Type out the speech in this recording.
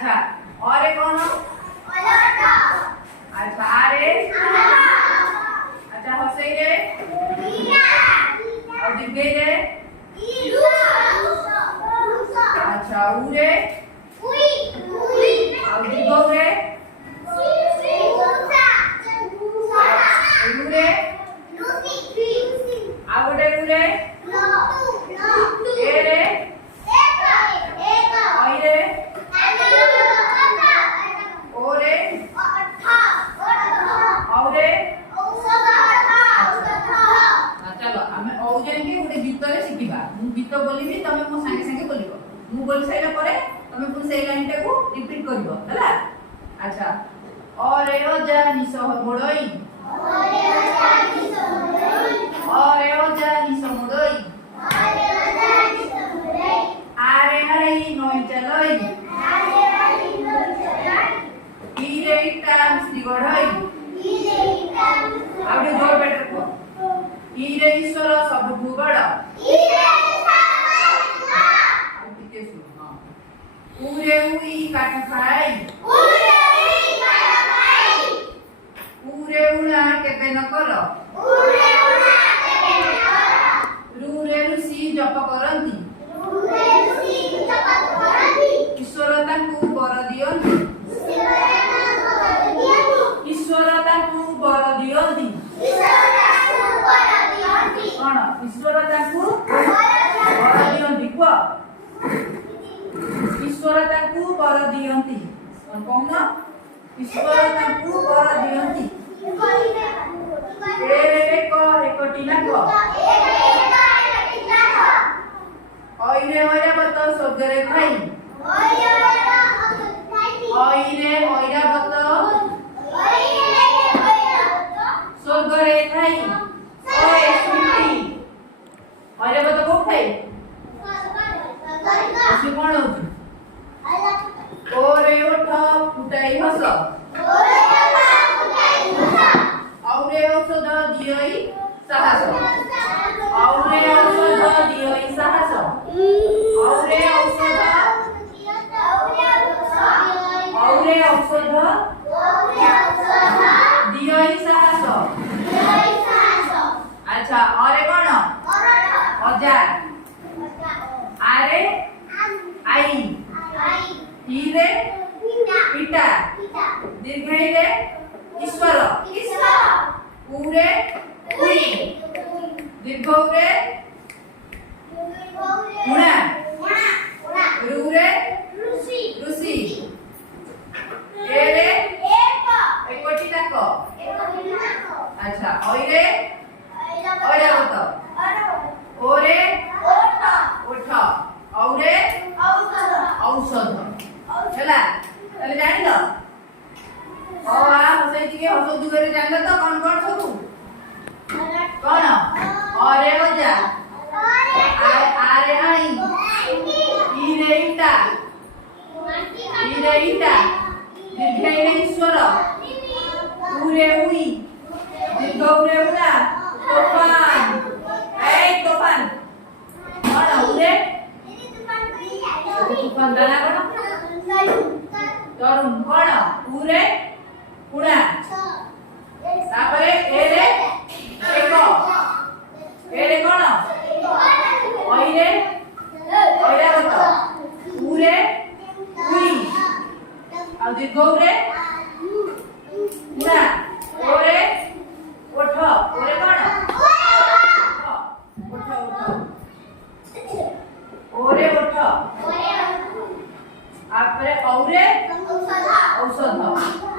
अच्छा और एक कौन? अच्छा आरे अच्छा हसे रे और दिखे रे अच्छा उरे और दिगो रे उरे आउडे उरे एरे आइरे ओरे औरे चलो आमे औजन के गोटे गीत रे शिखिबा मु गीत बोलिबी तमे मो संगे संगे बोलिबो मु बोल साइला परे तमे पुन सेई लाइन टाको रिपीट करबो हला अच्छा ओरे ओजा निसो मोडई ओरे ओजा निसो मोडई आरे हई नोई चलोई ईरे इटा मिस्त्री गढ़ई आउडे जोर बेटर को ईरे ईश्वर सबठु बड़ उरे उई काट खाई उरे उना केबे न कर रुरे ऋषि जप करंती ईश्वर ताकू बर दियंती ईश्वर ताकू बर दियंती कौन ईश्वर ताकू बर दियंती को ईश्वर ताकू बर दियंती कौन ईश्वर ताकू बर दियंती एक एकटी नाक ओइरे ओइराबत स्वर्गरे खाई ओइरे ओइराबत स्वर्गरे खाई ओए सुंटी ओइराबत को खाई से कोन होची ओरे ओठ फुटाई हस औरे औषध दियई साहस औरे औषध दियई साहस औरे औषध दियई साहस अच्छा औरे कोन अजा आरे आई ईरे पिता दीर्घई रे ईश्वर उरे उई दीर्घौरे उणा रुरे ऋषि एरे एकटी नाक अच्छा ओइरे ओइराबत ओरे ओठ औरे औषध ହେଲା ତାହେଲେ ଜାଣିଲ ଓ ଆ ହସେଇ ଟିକେ ହସ ଦୁଗରେ ଜାଣିଲ ତ କଣ କଣ ସବୁ କଣ ଅରେ ଅଜା ଆରେ ଆଇ ଇରେ ଇଟା ଦୀର୍ଘଇରେ ଈଶ୍ୱର ଉରେ ଉଇ ଦୀର୍ଘଉରେ ଉଡ଼ା ତୋଫାନ ଏଇ ତୋଫାନ କଣ ଉରେ तूफान दाना कौन तरुण कौन उरे उड़ा तापरे एरे एको एरे कौन ओइरे ओइराबत उरे उई आ दीर्घौरे उड़ा ओरे ओठ ओरे कौन ओठ ओरे ओठ आपरे औरे औषध